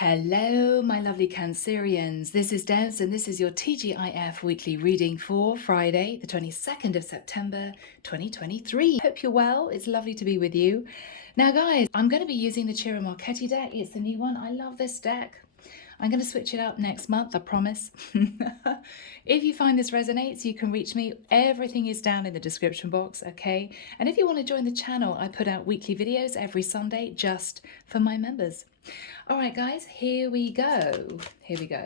Hello, my lovely Cancerians. This is Des, and this is your T.G.I.F weekly reading for Friday, the 22nd of September, 2023. Hope you're well. It's lovely to be with you. Now, guys, I'm going to be using the Ciro Marchetti deck. It's the new one. I love this deck. I'm going to switch it up next month, I promise. If you find this resonates, you can reach me. Everything is down in the description box, okay? And if you want to join the channel, I put out weekly videos every Sunday just for my members. All right, guys, here we go. Here we go.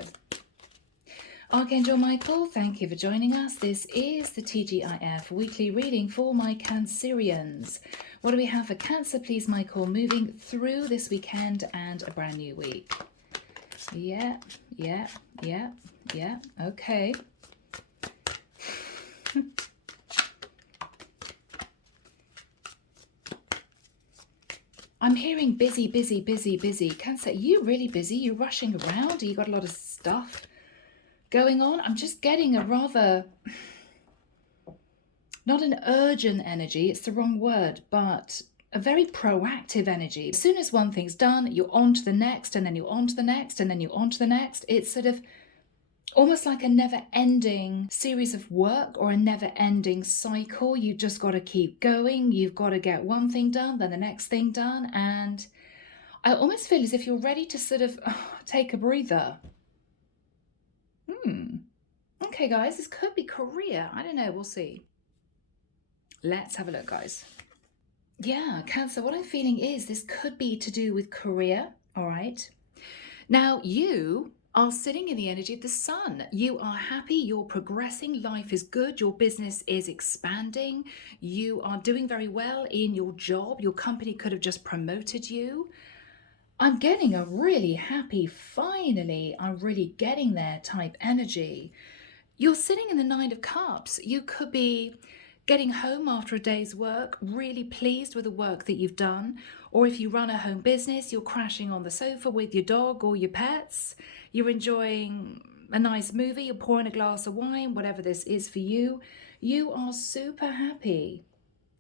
Archangel Michael, thank you for joining us. This is the T.G.I.F weekly reading for my Cancerians. What do we have for Cancer, please, Michael, moving through this weekend and a brand new week? Yeah. Okay. I'm hearing busy. Cancer, are you really busy? You rushing around? You got a lot of stuff going on? I'm just getting a rather, not an urgent energy, it's the wrong word, but a very proactive energy. As soon as one thing's done, you're on to the next, and then you're on to the next, and then you're on to the next. It's sort of almost like a never-ending series of work or a never-ending cycle. You've just got to keep going. You've got to get one thing done, then the next thing done. And I almost feel as if you're ready to sort of take a breather. Okay, guys, this could be career. I don't know. We'll see. Let's have a look, guys. Yeah, Cancer, what I'm feeling is this could be to do with career, all right? Now, you are sitting in the energy of the sun. You are happy, you're progressing, life is good, your business is expanding, you are doing very well in your job, your company could have just promoted you. I'm getting a really happy, finally, I'm really getting there type energy. You're sitting in the Nine of Cups. You could be getting home after a day's work, really pleased with the work that you've done. Or if you run a home business, you're crashing on the sofa with your dog or your pets. You're enjoying a nice movie, you're pouring a glass of wine, whatever this is for you. You are super happy,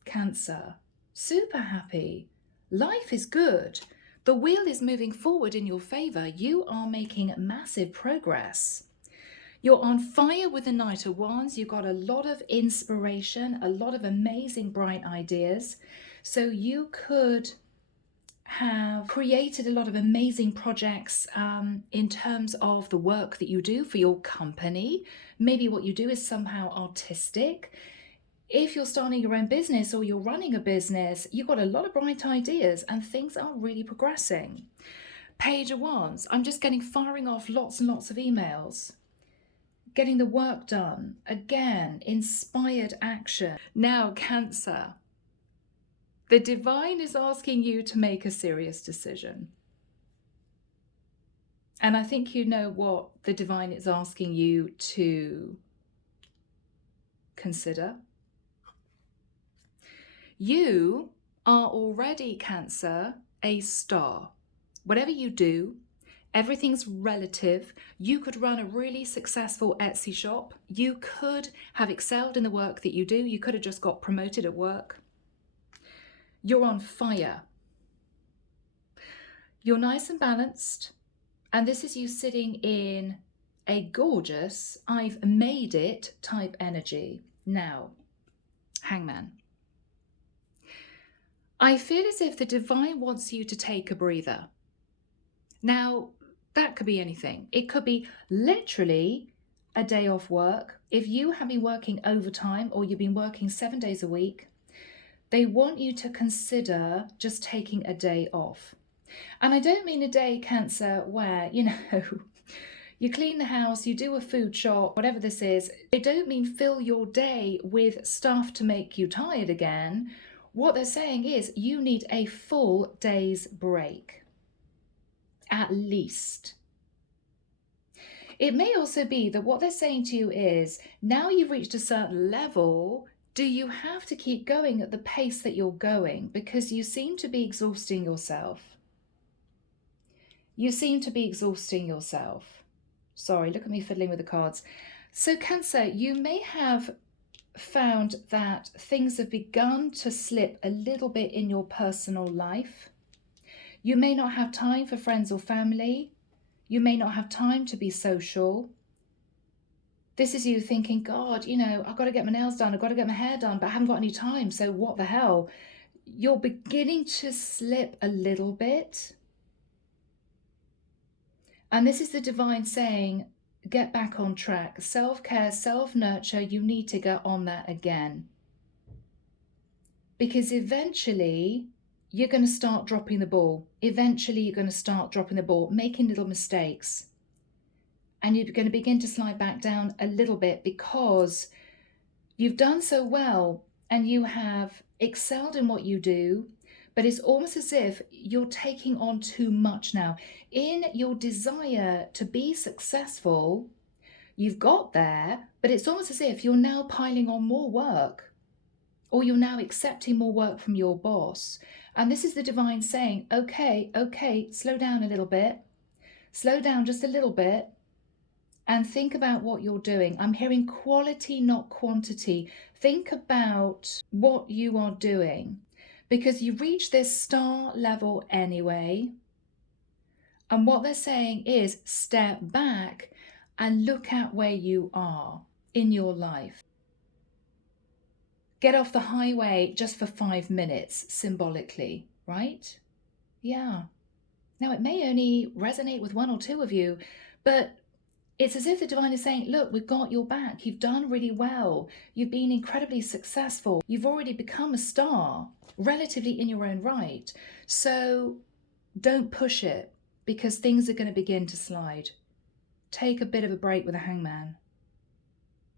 Cancer. Super happy. Life is good. The wheel is moving forward in your favor. You are making massive progress. You're on fire with the Knight of Wands. You've got a lot of inspiration, a lot of amazing bright ideas. So you could have created a lot of amazing projects in terms of the work that you do for your company. Maybe what you do is somehow artistic. If you're starting your own business or you're running a business, you've got a lot of bright ideas and things are really progressing. Page of Wands, I'm just firing off lots and lots of emails. Getting the work done. Again, inspired action. Now, Cancer. The divine is asking you to make a serious decision. And I think you know what the divine is asking you to consider. You are already, Cancer, a star. Whatever you do, everything's relative. You could run a really successful Etsy shop. You could have excelled in the work that you do. You could have just got promoted at work. You're on fire. You're nice and balanced. And this is you sitting in a gorgeous, I've made it type energy. Now, Hangman. I feel as if the divine wants you to take a breather. Now, that could be anything. It could be literally a day off work. If you have been working overtime or you've been working 7 days a week, they want you to consider just taking a day off. And I don't mean a day, Cancer, where, you clean the house, you do a food shop, whatever this is. They don't mean fill your day with stuff to make you tired again. What they're saying is you need a full day's break. At least. It may also be that what they're saying to you is, now you've reached a certain level, do you have to keep going at the pace that you're going? Because you seem to be exhausting yourself. You seem to be exhausting yourself. Sorry, look at me fiddling with the cards. So Cancer, you may have found that things have begun to slip a little bit in your personal life. You may not have time for friends or family. You may not have time to be social. This is you thinking, God, you know, I've got to get my nails done, I've got to get my hair done, but I haven't got any time, so what the hell? You're beginning to slip a little bit. And this is the divine saying, get back on track. Self-care, self-nurture, you need to get on that again. Because eventually you're going to start dropping the ball. Eventually you're going to start dropping the ball, making little mistakes. And you're going to begin to slide back down a little bit because you've done so well and you have excelled in what you do, but it's almost as if you're taking on too much now. In your desire to be successful, you've got there, but it's almost as if you're now piling on more work, or you're now accepting more work from your boss. And this is the divine saying, okay, slow down a little bit. Slow down just a little bit and think about what you're doing. I'm hearing quality, not quantity. Think about what you are doing, because you reach this star level anyway. And what they're saying is step back and look at where you are in your life. Get off the highway just for 5 minutes, symbolically, right? Yeah. Now, it may only resonate with one or two of you, but it's as if the divine is saying, look, we've got your back. You've done really well. You've been incredibly successful. You've already become a star, relatively in your own right. So don't push it, because things are going to begin to slide. Take a bit of a break with a hangman.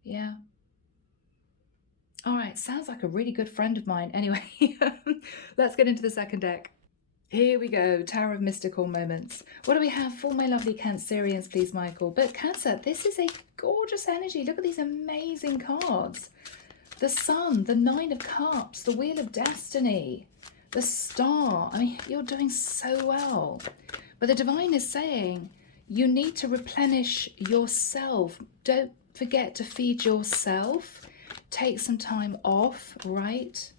Yeah. All right, sounds like a really good friend of mine. Anyway, let's get into the second deck. Here we go, Tower of Mystical Moments. What do we have for my lovely Cancerians, please, Michael? But Cancer, this is a gorgeous energy. Look at these amazing cards. The Sun, the Nine of Cups, the Wheel of Destiny, the Star. I mean, you're doing so well. But the divine is saying you need to replenish yourself. Don't forget to feed yourself. Take some time off, right?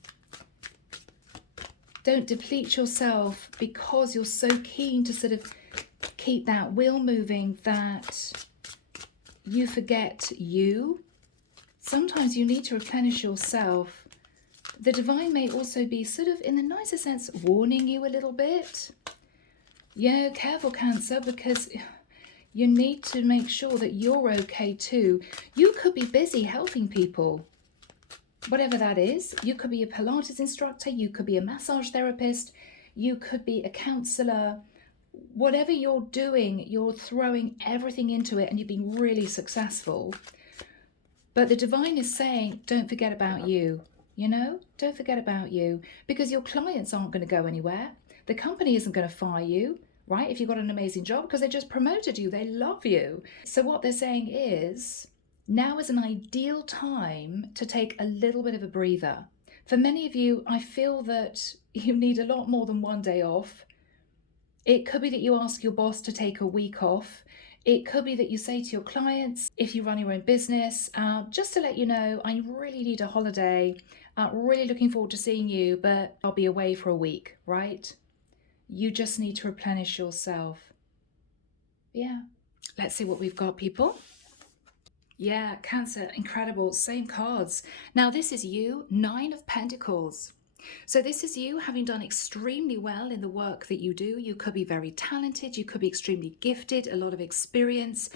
Don't deplete yourself because you're so keen to sort of keep that wheel moving that you forget you. Sometimes you need to replenish yourself. The divine may also be sort of, in the nicest sense, warning you a little bit. Yeah, careful, Cancer, because you need to make sure that you're okay too. You could be busy helping people. Whatever that is, you could be a Pilates instructor, you could be a massage therapist, you could be a counselor. Whatever you're doing, you're throwing everything into it and you've been really successful. But the divine is saying, don't forget about you, you know? Don't forget about you, because your clients aren't going to go anywhere. The company isn't going to fire you, right? If you've got an amazing job, because they just promoted you, they love you. So what they're saying is, now is an ideal time to take a little bit of a breather. For many of you, I feel that you need a lot more than one day off. It could be that you ask your boss to take a week off. It could be that you say to your clients, if you run your own business, just to let you know, I really need a holiday. Really looking forward to seeing you, but I'll be away for a week, right? You just need to replenish yourself. Yeah. Let's see what we've got, people. Yeah, Cancer, incredible. Same cards. Now, this is you, Nine of Pentacles. So this is you having done extremely well in the work that you do. You could be very talented. You could be extremely gifted, a lot of experience.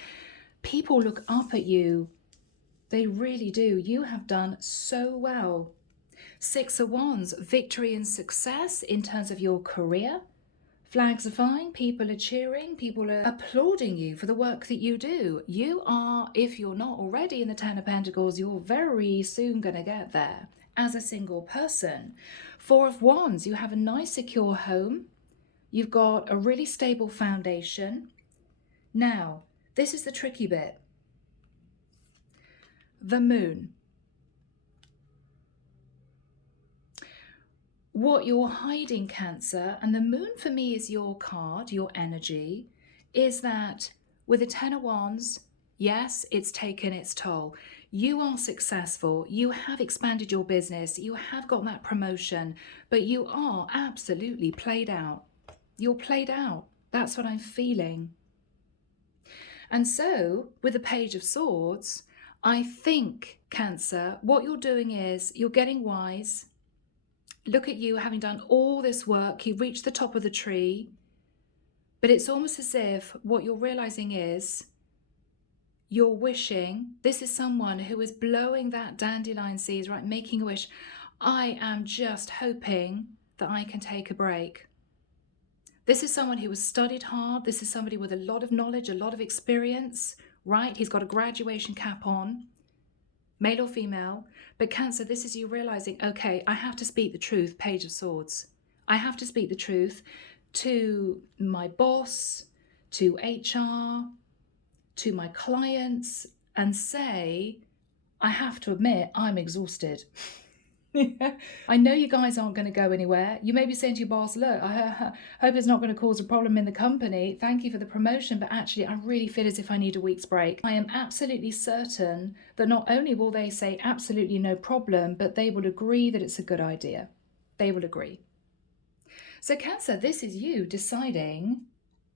People look up at you. They really do. You have done so well. Six of Wands, victory and success in terms of your career. Flags are flying, people are cheering, people are applauding you for the work that you do. You are, if you're not already in the Ten of Pentacles, you're very soon going to get there as a single person. Four of Wands, you have a nice secure home. You've got a really stable foundation. Now, this is the tricky bit. The Moon. What you're hiding, Cancer, and the Moon for me is your card, your energy, is that with the Ten of Wands, yes, it's taken its toll. You are successful. You have expanded your business. You have got that promotion, but you are absolutely played out. You're played out. That's what I'm feeling. And so with the Page of Swords, I think, Cancer, what you're doing is you're getting wise. Look at you having done all this work. You've reached the top of the tree. But it's almost as if what you're realizing is you're wishing. This is someone who is blowing that dandelion seeds, right? Making a wish. I am just hoping that I can take a break. This is someone who has studied hard. This is somebody with a lot of knowledge, a lot of experience, right? He's got a graduation cap on, male or female. But Cancer, this is you realizing, okay, I have to speak the truth, Page of Swords. I have to speak the truth to my boss, to HR, to my clients, and say, I have to admit, I'm exhausted. I know you guys aren't going to go anywhere. You may be saying to your boss, look, I hope it's not going to cause a problem in the company. Thank you for the promotion, but actually I really feel as if I need a week's break. I am absolutely certain that not only will they say absolutely no problem, but they will agree that it's a good idea. They will agree. So Cancer, this is you deciding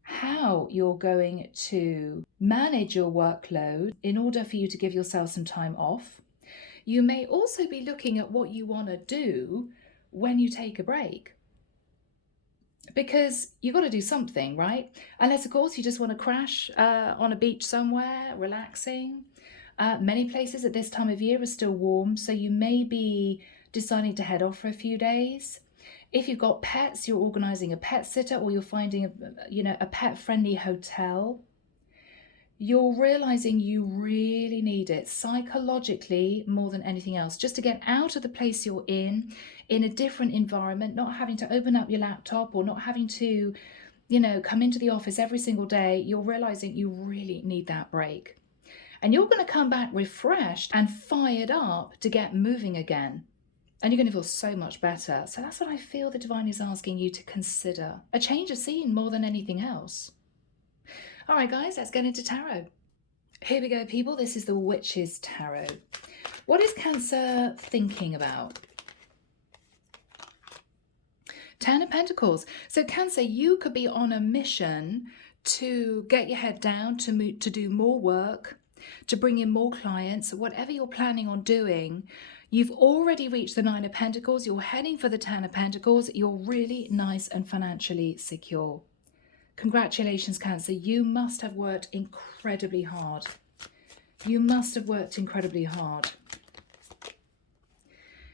how you're going to manage your workload in order for you to give yourself some time off. You may also be looking at what you want to do when you take a break, because you've got to do something, right? Unless, of course, you just want to crash on a beach somewhere, relaxing. Many places at this time of year are still warm, so you may be deciding to head off for a few days. If you've got pets, you're organizing a pet sitter, or you're finding a pet-friendly hotel. You're realizing you really need it psychologically more than anything else, just to get out of the place you're in a different environment, not having to open up your laptop or not having to, come into the office every single day. You're realizing you really need that break. And you're going to come back refreshed and fired up to get moving again. And you're going to feel so much better. So that's what I feel the divine is asking you to consider. A change of scene more than anything else. All right, guys, let's get into tarot. Here we go, people. This is the Witch's Tarot. What is Cancer thinking about? Ten of Pentacles. So Cancer, you could be on a mission to get your head down, to do more work, to bring in more clients, whatever you're planning on doing. You've already reached the Nine of Pentacles. You're heading for the Ten of Pentacles. You're really nice and financially secure. Congratulations, Cancer. You must have worked incredibly hard. You must have worked incredibly hard.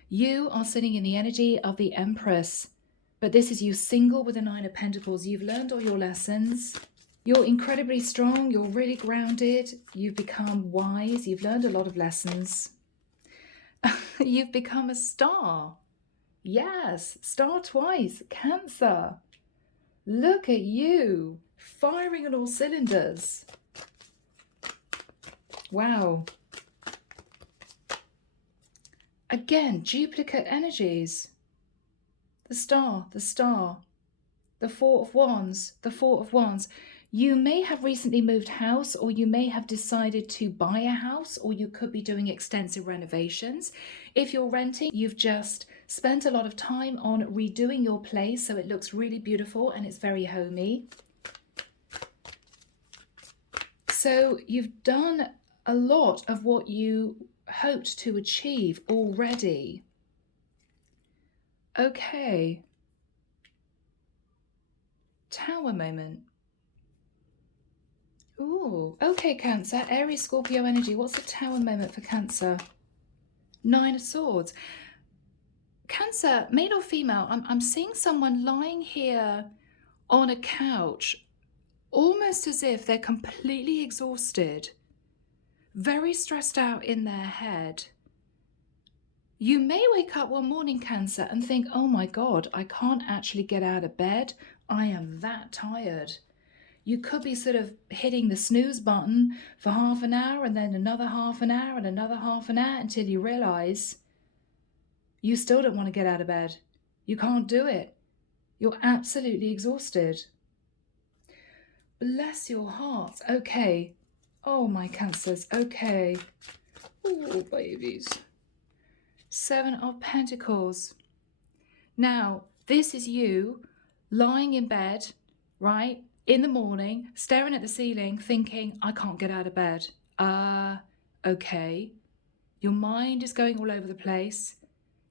You are sitting in the energy of the Empress, but this is you single with the Nine of Pentacles. You've learned all your lessons. You're incredibly strong. You're really grounded. You've become wise. You've learned a lot of lessons. You've become a star. Yes, star twice. Cancer. Look at you, firing on all cylinders. Wow. Again, duplicate energies. The star, the Four of Wands, the Four of Wands. You may have recently moved house, or you may have decided to buy a house, or you could be doing extensive renovations. If you're renting, you've just spent a lot of time on redoing your place so it looks really beautiful and it's very homey. So you've done a lot of what you hoped to achieve already. Okay. Tower moment. Ooh, okay, Cancer. Aries, Scorpio energy. What's the Tower moment for Cancer? Nine of Swords. Cancer, male or female, I'm seeing someone lying here on a couch, almost as if they're completely exhausted, very stressed out in their head. You may wake up one morning, Cancer, and think, oh my God, I can't actually get out of bed. I am that tired. You could be sort of hitting the snooze button for half an hour and then another half an hour and another half an hour until you realize you still don't want to get out of bed. You can't do it. You're absolutely exhausted. Bless your hearts. Okay. Oh, my Cancers. Okay. Oh, babies. Seven of Pentacles. Now, this is you lying in bed, right? in the morning, staring at the ceiling, thinking, I can't get out of bed. Okay. Your mind is going all over the place.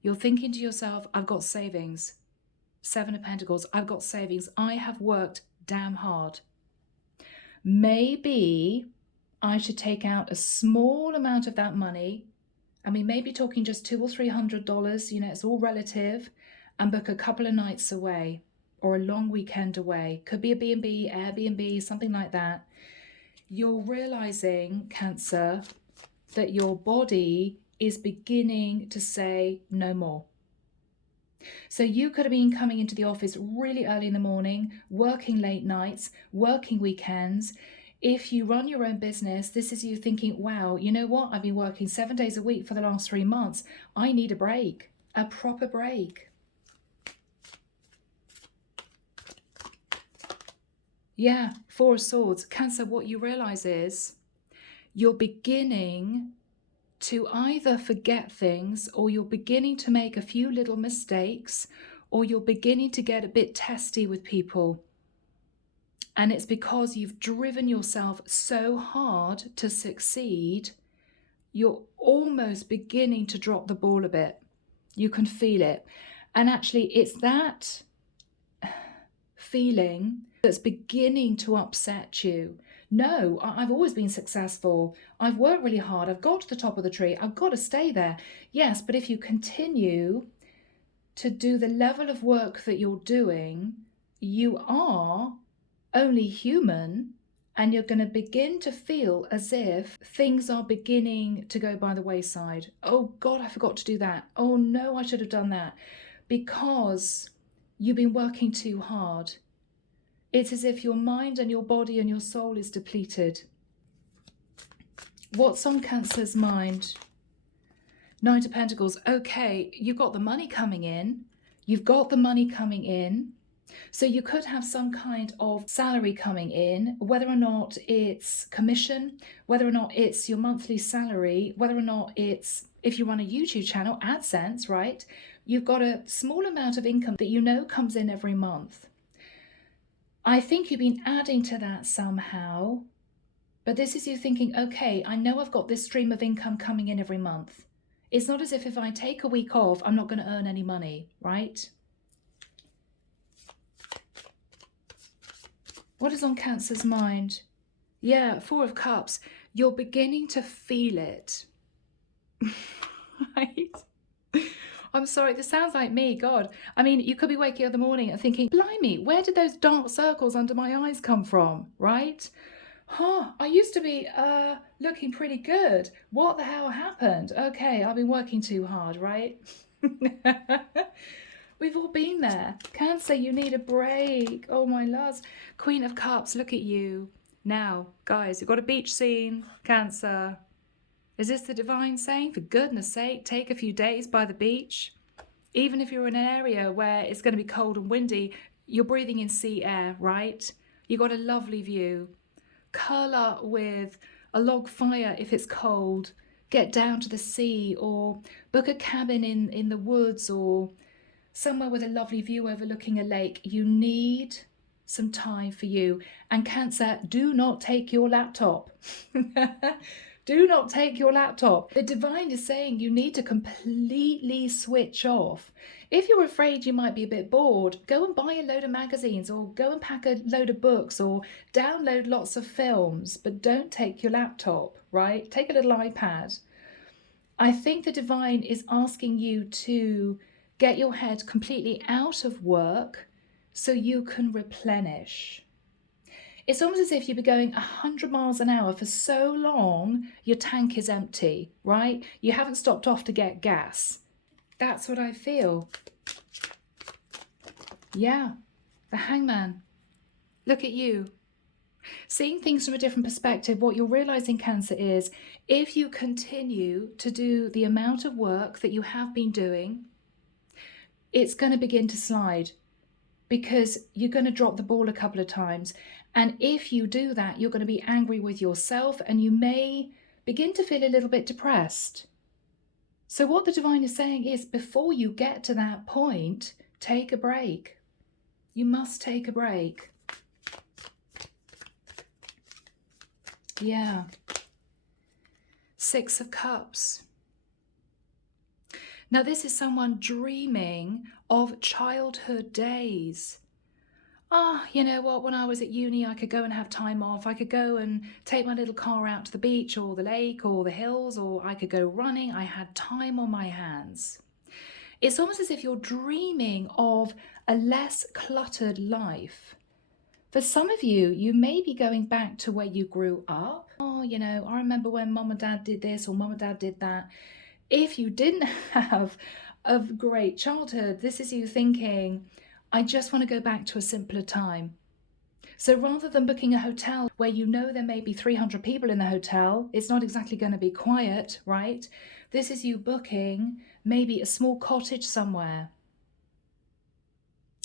You're thinking to yourself, I've got savings. Seven of Pentacles, I've got savings. I have worked damn hard. Maybe I should take out a small amount of that money. I mean, maybe talking just $200 or $300, you know, it's all relative, and book a couple of nights away or a long weekend away. Could be a B&B, Airbnb, something like that. You're realizing, Cancer, that your body is beginning to say no more. So you could have been coming into the office really early in the morning, working late nights, working weekends. If you run your own business, this is you thinking, wow, you know what? I've been working 7 days a week for the last 3 months. I need a break, a proper break. Yeah, Four of Swords. Cancer, what you realize is you're beginning to either forget things, or you're beginning to make a few little mistakes, or you're beginning to get a bit testy with people. And it's because you've driven yourself so hard to succeed, you're almost beginning to drop the ball a bit. You can feel it. And actually, it's that feeling that's beginning to upset you. No, I've always been successful. I've worked really hard. I've got to the top of the tree. I've got to stay there. Yes, but if you continue to do the level of work that you're doing, you are only human, and you're going to begin to feel as if things are beginning to go by the wayside. Oh God, I forgot to do that. Oh no, I should have done that. Because you've been working too hard. It's as if your mind and your body and your soul is depleted. What's on Cancer's mind? Knight of Pentacles. Okay, you've got the money coming in. You've got the money coming in. So you could have some kind of salary coming in, whether or not it's commission, whether or not it's your monthly salary, whether or not it's, if you run a YouTube channel, AdSense, right? You've got a small amount of income that you know comes in every month. I think you've been adding to that somehow, but this is you thinking, okay, I know I've got this stream of income coming in every month. It's not as if I take a week off, I'm not going to earn any money, right? What is on Cancer's mind? Yeah, Four of Cups. You're beginning to feel it. Right? I'm sorry, this sounds like me, God. I mean, you could be waking up in the morning and thinking, blimey, where did those dark circles under my eyes come from, right? I used to be looking pretty good. What the hell happened? Okay, I've been working too hard, right? We've all been there. Cancer, you need a break. Oh, my loves. Queen of Cups, look at you. Now, guys, you've got a beach scene. Cancer. Is this the divine saying? For goodness sake, take a few days by the beach. Even if you're in an area where it's going to be cold and windy, you're breathing in sea air, right? You've got a lovely view. Curl up with a log fire if it's cold. Get down to the sea, or book a cabin in the woods, or somewhere with a lovely view overlooking a lake. You need some time for you. And Cancer, do not take your laptop. Do not take your laptop. The divine is saying you need to completely switch off. If you're afraid you might be a bit bored, go and buy a load of magazines, or go and pack a load of books, or download lots of films, but don't take your laptop, right? Take a little iPad. I think the divine is asking you to get your head completely out of work so you can replenish. It's almost as if you've been going 100 miles an hour for so long, your tank is empty, right? You haven't stopped off to get gas. That's what I feel. Yeah, the Hangman. Look at you. Seeing things from a different perspective, what you're realizing, Cancer, is if you continue to do the amount of work that you have been doing, it's going to begin to slide, because you're going to drop the ball a couple of times. And if you do that, you're going to be angry with yourself, and you may begin to feel a little bit depressed. So what the divine is saying is, before you get to that point, take a break. You must take a break. Yeah. Six of Cups. Now, this is someone dreaming of childhood days. Ah, you know what, when I was at uni, I could go and have time off. I could go and take my little car out to the beach or the lake or the hills, or I could go running. I had time on my hands. It's almost as if you're dreaming of a less cluttered life. For some of you, you may be going back to where you grew up. Oh, you know, I remember when mom and dad did this or mom and dad did that. If you didn't have a great childhood, this is you thinking, I just want to go back to a simpler time. So rather than booking a hotel where you know there may be 300 people in the hotel, it's not exactly going to be quiet, right? This is you booking maybe a small cottage somewhere.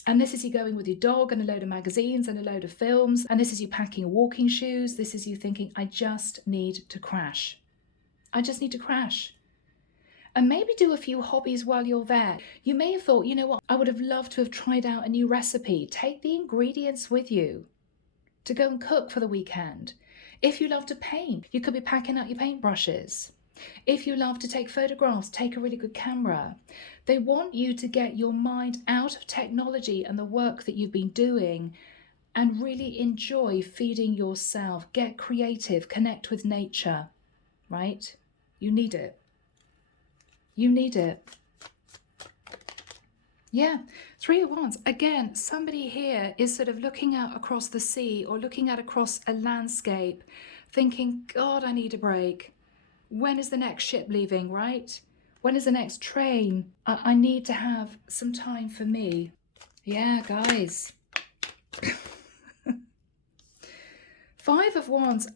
And this is you going with your dog and a load of magazines and a load of films. And this is you packing walking shoes. This is you thinking, I just need to crash. I just need to crash. And maybe do a few hobbies while you're there. You may have thought, you know what, I would have loved to have tried out a new recipe. Take the ingredients with you to go and cook for the weekend. If you love to paint, you could be packing out your paintbrushes. If you love to take photographs, take a really good camera. They want you to get your mind out of technology and the work that you've been doing and really enjoy feeding yourself. Get creative, connect with nature, right? You need it. You need it. Yeah, Three of Wands. Again, somebody here is sort of looking out across the sea or looking out across a landscape, thinking, God, I need a break. When is the next ship leaving, right? When is the next train? I need to have some time for me. Yeah, guys. Five of Wands.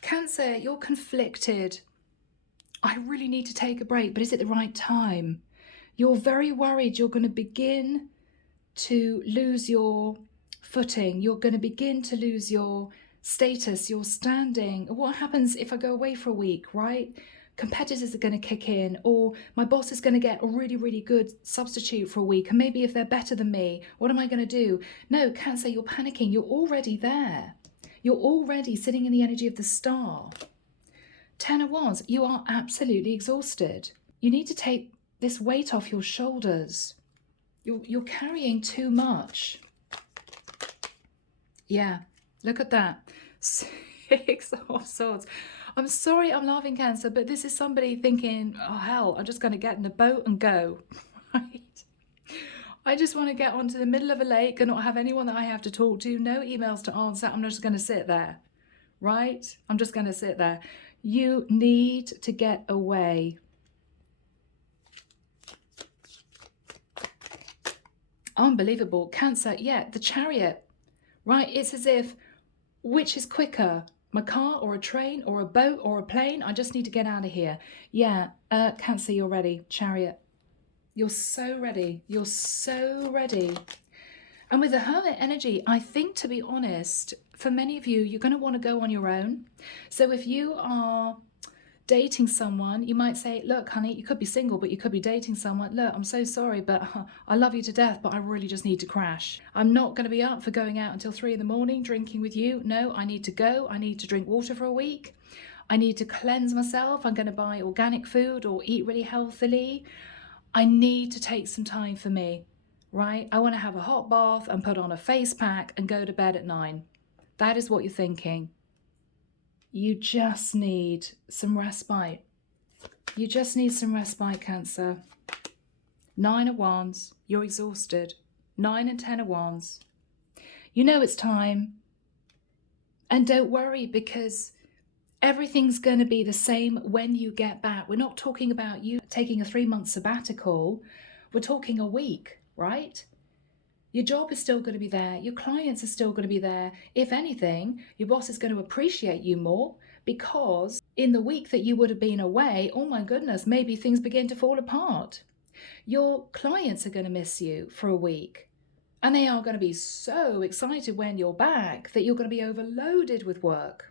Cancer, you're conflicted. I really need to take a break, but is it the right time? You're very worried you're going to begin to lose your footing. You're going to begin to lose your status, your standing. What happens if I go away for a week, right? Competitors are going to kick in, or my boss is going to get a really, really good substitute for a week. And maybe if they're better than me, what am I going to do? No, Cancer, you're panicking. You're already there. You're already sitting in the energy of the star. Ten of Wands, you are absolutely exhausted. You need to take this weight off your shoulders. You're carrying too much. Yeah, look at that. Six of Swords. I'm sorry I'm laughing, Cancer, but this is somebody thinking, oh hell, I'm just going to get in the boat and go. Right? I just want to get onto the middle of a lake and not have anyone that I have to talk to, no emails to answer. I'm just going to sit there. Right? I'm just going to sit there. You need to get away. Unbelievable. Cancer, yeah, the Chariot, right? It's as if, which is quicker, my car or a train or a boat or a plane? I just need to get out of here. Yeah, Cancer, you're ready. Chariot. You're so ready. You're so ready. And with the Hermit energy, I think, to be honest, for many of you, you're going to want to go on your own. So if you are dating someone, you might say, look, honey, you could be single, but you could be dating someone. Look, I'm so sorry, but I love you to death, but I really just need to crash. I'm not going to be up for going out until 3 a.m. drinking with you. No, I need to go. I need to drink water for a week. I need to cleanse myself. I'm going to buy organic food or eat really healthily. I need to take some time for me, right? I want to have a hot bath and put on a face pack and go to bed at 9. That is what you're thinking. You just need some respite. You just need some respite, Cancer. 9 of Wands, you're exhausted. 9 and 10 of Wands. You know it's time. And don't worry, because everything's going to be the same when you get back. We're not talking about you taking a 3-month sabbatical. We're talking a week, right? Your job is still going to be there. Your clients are still going to be there. If anything, your boss is going to appreciate you more, because in the week that you would have been away, oh my goodness, maybe things begin to fall apart. Your clients are going to miss you for a week, and they are going to be so excited when you're back that you're going to be overloaded with work.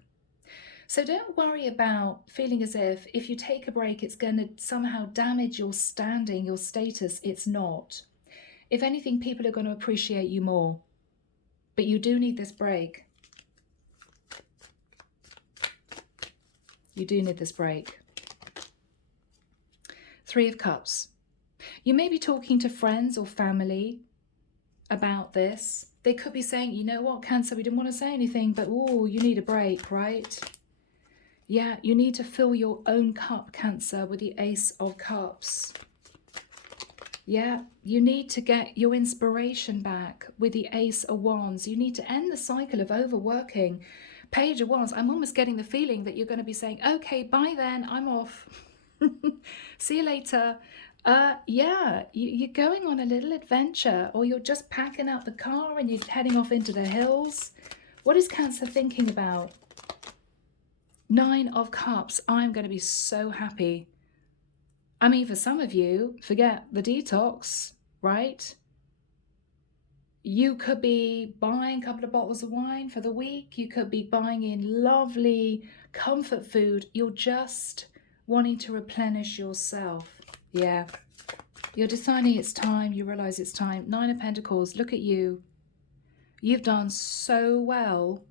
So don't worry about feeling as if you take a break, it's going to somehow damage your standing, your status. It's not. If anything, people are going to appreciate you more. But you do need this break. You do need this break. Three of Cups. You may be talking to friends or family about this. They could be saying, you know what, Cancer, we didn't want to say anything, but oh, you need a break, right? Yeah, you need to fill your own cup, Cancer, with the Ace of Cups. Yeah, you need to get your inspiration back with the Ace of Wands. You need to end the cycle of overworking. Page of Wands, I'm almost getting the feeling that you're going to be saying, okay, bye then, I'm off. See you later. Yeah, you're going on a little adventure, or you're just packing up the car and you're heading off into the hills. What is Cancer thinking about? Nine of Cups. I'm going to be so happy. I mean, for some of you, forget the detox, right? You could be buying a couple of bottles of wine for the week. You could be buying in lovely comfort food. You're just wanting to replenish yourself. Yeah. You're deciding it's time. You realize it's time. Nine of Pentacles. Look at you. You've done so well.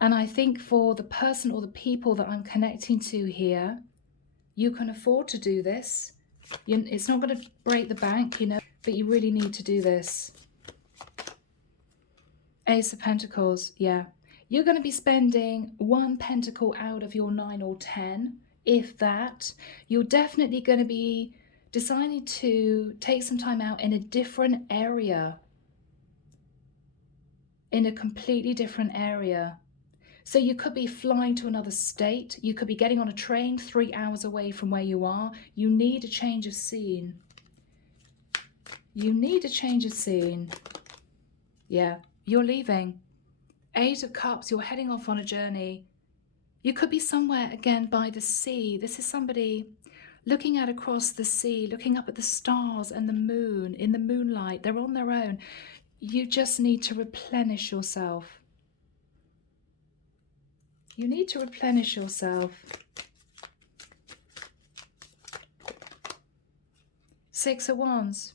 And I think for the person or the people that I'm connecting to here, you can afford to do this. It's not going to break the bank, you know, but you really need to do this. Ace of Pentacles, yeah. You're going to be spending one pentacle out of your 9 or 10, if that. You're definitely going to be deciding to take some time out in a different area. In a completely different area. So you could be flying to another state. You could be getting on a train 3 hours away from where you are. You need a change of scene. You need a change of scene. Yeah, you're leaving. Eight of Cups, you're heading off on a journey. You could be somewhere again by the sea. This is somebody looking out across the sea, looking up at the stars and the moon in the moonlight. They're on their own. You just need to replenish yourself. You need to replenish yourself. Six of Wands.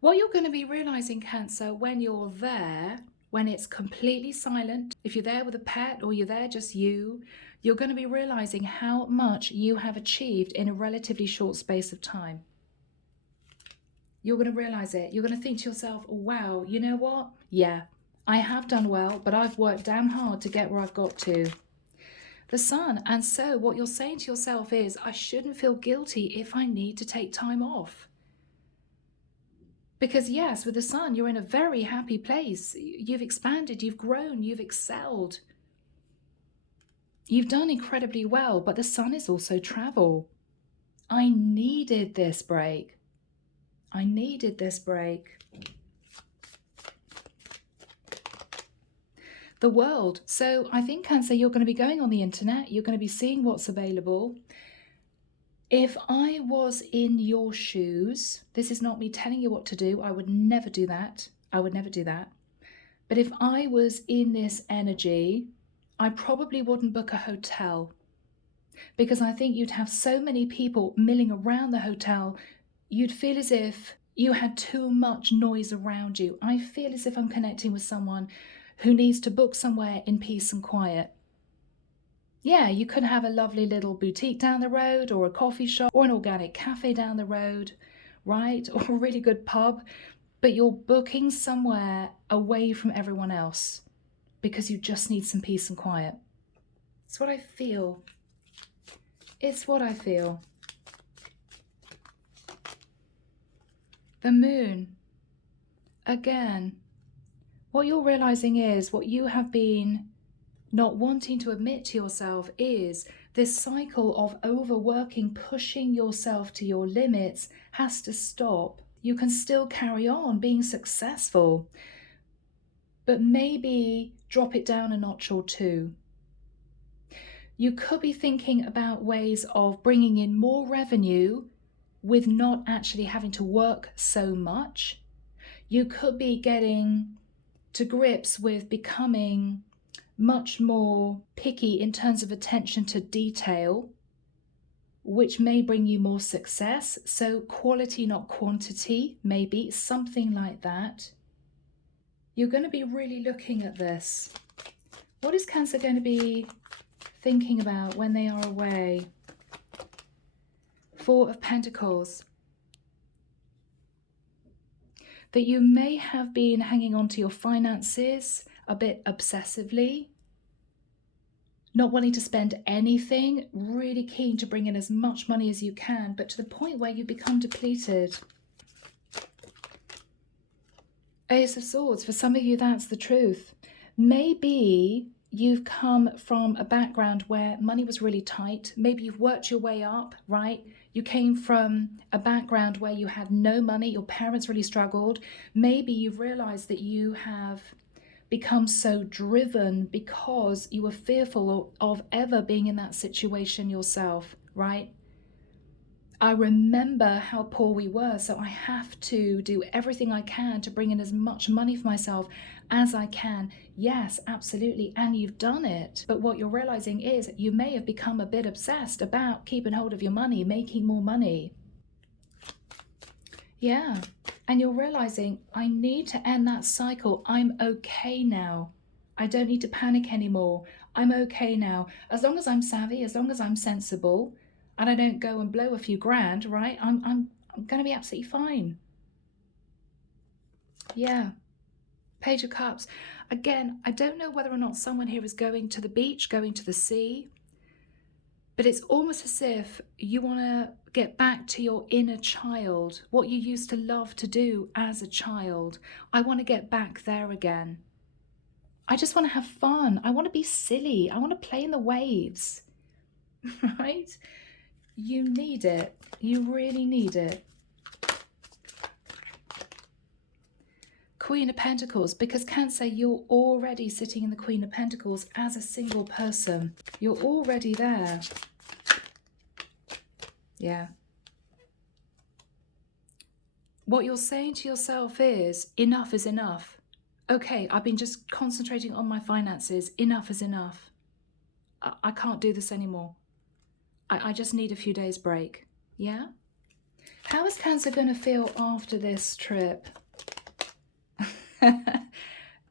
What you're going to be realizing, Cancer, when you're there, when it's completely silent, if you're there with a pet or you're there just you're going to be realizing how much you have achieved in a relatively short space of time. You're going to realize it. You're going to think to yourself, wow, you know what? Yeah, I have done well, but I've worked damn hard to get where I've got to. The Sun. And so what you're saying to yourself is, I shouldn't feel guilty if I need to take time off. Because yes, with the Sun, you're in a very happy place. You've expanded, you've grown, you've excelled. You've done incredibly well, but the Sun is also travel. I needed this break. I needed this break. The World. So I think, Cancer, you're going to be going on the internet. You're going to be seeing what's available. If I was in your shoes, this is not me telling you what to do. I would never do that. I would never do that. But if I was in this energy, I probably wouldn't book a hotel, because I think you'd have so many people milling around the hotel. You'd feel as if you had too much noise around you. I feel as if I'm connecting with someone who needs to book somewhere in peace and quiet. Yeah, you could have a lovely little boutique down the road, or a coffee shop, or an organic cafe down the road, right? Or a really good pub, but you're booking somewhere away from everyone else because you just need some peace and quiet. It's what I feel. It's what I feel. The Moon. Again, what you're realizing is what you have been not wanting to admit to yourself is this cycle of overworking, pushing yourself to your limits has to stop. You can still carry on being successful, but maybe drop it down a notch or two. You could be thinking about ways of bringing in more revenue with not actually having to work so much. You could be getting to grips with becoming much more picky in terms of attention to detail, which may bring you more success. So quality, not quantity, maybe something like that. You're going to be really looking at this. What is Cancer going to be thinking about when they are away. Four of Pentacles. That you may have been hanging on to your finances a bit obsessively, not wanting to spend anything, really keen to bring in as much money as you can, but to the point where you become depleted. Ace of Swords, for some of you, that's the truth. Maybe you've come from a background where money was really tight. Maybe you've worked your way up, right? You came from a background where you had no money. Your parents really struggled. Maybe you've realized that you have become so driven because you were fearful of ever being in that situation yourself, right? I remember how poor we were, so I have to do everything I can to bring in as much money for myself as I can. Yes, absolutely, and you've done it. But what you're realizing is you may have become a bit obsessed about keeping hold of your money, making more money. Yeah, and you're realizing I need to end that cycle. I'm okay now. I don't need to panic anymore. I'm okay now. As long as I'm savvy, as long as I'm sensible, and I don't go and blow a few grand, right? I'm going to be absolutely fine. Yeah. Page of Cups. Again, I don't know whether or not someone here is going to the beach, going to the sea, but it's almost as if you want to get back to your inner child, what you used to love to do as a child. I want to get back there again. I just want to have fun. I want to be silly. I want to play in the waves, right? You need it. You really need it. Queen of Pentacles, because Cancer, you're already sitting in the Queen of Pentacles as a single person. You're already there. Yeah. What you're saying to yourself is, enough is enough. Okay, I've been just concentrating on my finances. Enough is enough. I can't do this anymore. I just need a few days break. Yeah? How is Cancer going to feel after this trip?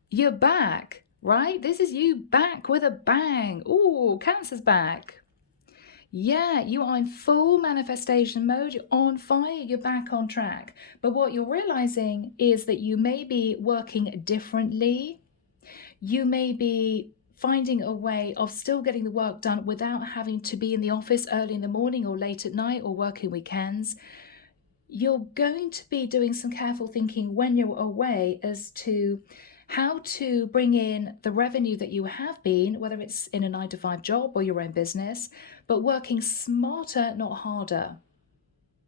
You're back, right? This is you back with a bang. Ooh, Cancer's back. Yeah, you are in full manifestation mode. You're on fire. You're back on track. But what you're realizing is that you may be working differently. You may be finding a way of still getting the work done without having to be in the office early in the morning or late at night or working weekends. You're going to be doing some careful thinking when you're away as to how to bring in the revenue that you have been, whether it's in a 9-to-5 job or your own business, but working smarter, not harder.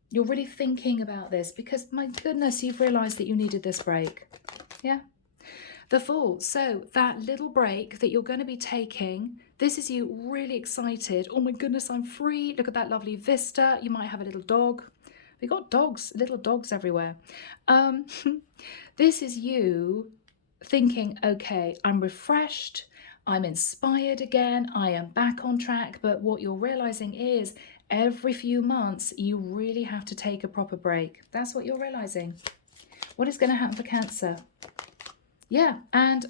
You're really thinking about this because, my goodness, you've realized that you needed this break. Yeah. The Fool. So that little break that you're going to be taking, this is you really excited. Oh my goodness, I'm free. Look at that lovely vista. You might have a little dog. We got dogs, little dogs everywhere. This is you thinking, okay, I'm refreshed, I'm inspired again, I am back on track. But what you're realizing is every few months, you really have to take a proper break. That's what you're realizing. What is going to happen for Cancer? Yeah, and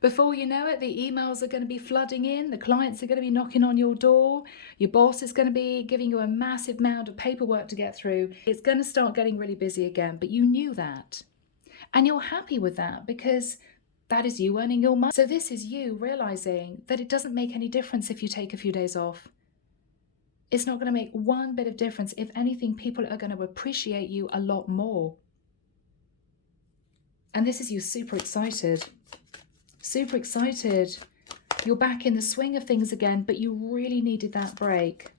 before you know it, the emails are going to be flooding in, the clients are going to be knocking on your door, your boss is going to be giving you a massive amount of paperwork to get through. It's going to start getting really busy again, but you knew that. And you're happy with that because that is you earning your money. So this is you realizing that it doesn't make any difference if you take a few days off. It's not going to make one bit of difference. If anything, people are going to appreciate you a lot more. And this is you super excited. Super excited. You're back in the swing of things again, but you really needed that break.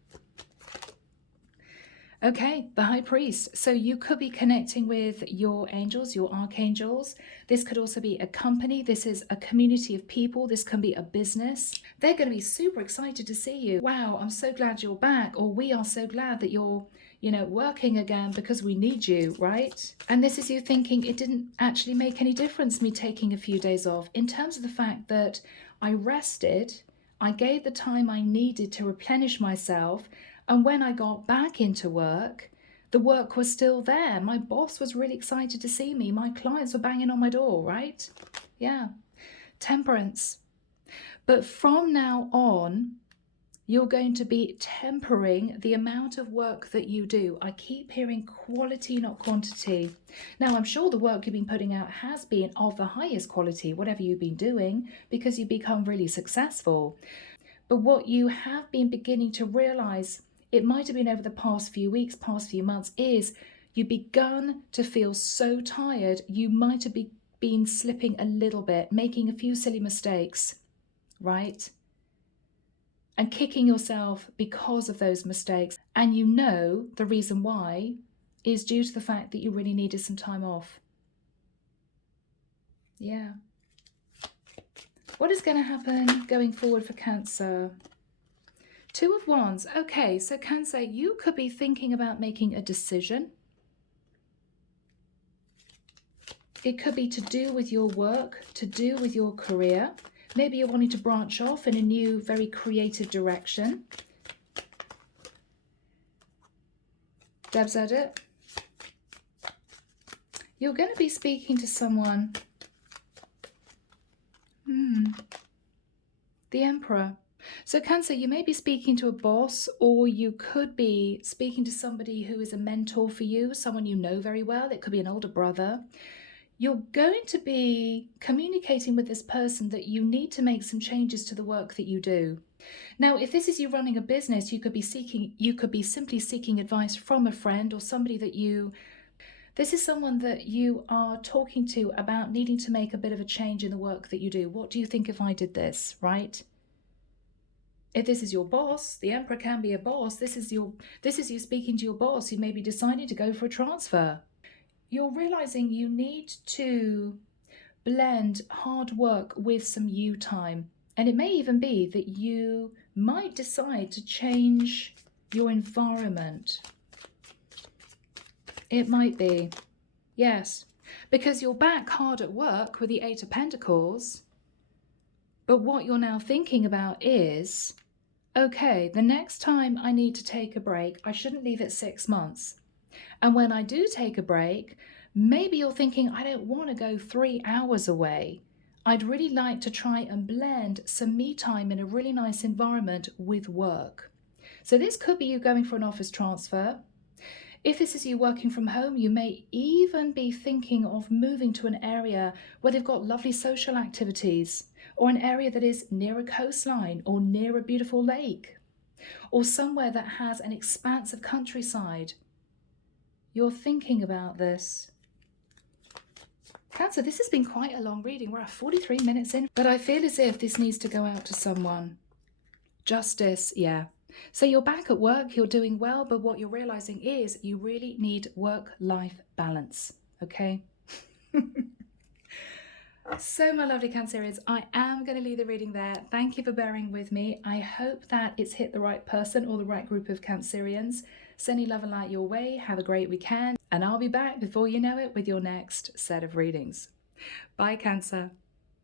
Okay, the High Priest. So you could be connecting with your angels, your archangels. This could also be a company. This is a community of people. This can be a business. They're going to be super excited to see you. Wow, I'm so glad you're back. Or we are so glad that you're, working again because we need you, right? And this is you thinking it didn't actually make any difference me taking a few days off in terms of the fact that I rested, I gave the time I needed to replenish myself. And when I got back into work, the work was still there. My boss was really excited to see me. My clients were banging on my door, right? Yeah. Temperance. But from now on, you're going to be tempering the amount of work that you do. I keep hearing quality, not quantity. Now, I'm sure the work you've been putting out has been of the highest quality, whatever you've been doing, because you've become really successful. But what you have been beginning to realize, it might have been over the past few weeks, past few months, is you've begun to feel so tired, you might have been slipping a little bit, making a few silly mistakes, right? And kicking yourself because of those mistakes. And you know the reason why is due to the fact that you really needed some time off. Yeah. What is going to happen going forward for Cancer? Two of Wands. Okay, so Cancer, you could be thinking about making a decision. It could be to do with your work, to do with your career. Maybe you're wanting to branch off in a new, very creative direction. Deb's at it. You're going to be speaking to someone. The Emperor. So Cancer, you may be speaking to a boss, or you could be speaking to somebody who is a mentor for you, someone you know very well. It could be an older brother. You're going to be communicating with this person that you need to make some changes to the work that you do. Now, if this is you running a business, you could be simply seeking advice from a friend or somebody that this is someone that you are talking to about needing to make a bit of a change in the work that you do. What do you think if I did this, right? If this is your boss, the Emperor can be a boss. This is you speaking to your boss. You may be deciding to go for a transfer. You're realizing you need to blend hard work with some you time. And it may even be that you might decide to change your environment. It might be. Yes. Because you're back hard at work with the Eight of Pentacles. But what you're now thinking about is, okay, the next time I need to take a break, I shouldn't leave it 6 months. And when I do take a break, maybe you're thinking, I don't want to go 3 hours away. I'd really like to try and blend some me time in a really nice environment with work. So this could be you going for an office transfer. If this is you working from home, you may even be thinking of moving to an area where they've got lovely social activities, or an area that is near a coastline or near a beautiful lake, or somewhere that has an expansive countryside. You're thinking about this. Cancer, this has been quite a long reading. We're at 43 minutes in, but I feel as if this needs to go out to someone. Justice, yeah. So you're back at work, you're doing well, but what you're realizing is you really need work-life balance, okay? So my lovely Cancerians, I am going to leave the reading there. Thank you for bearing with me. I hope that it's hit the right person or the right group of Cancerians. Sending love and light your way. Have a great weekend. And I'll be back before you know it with your next set of readings. Bye, Cancer.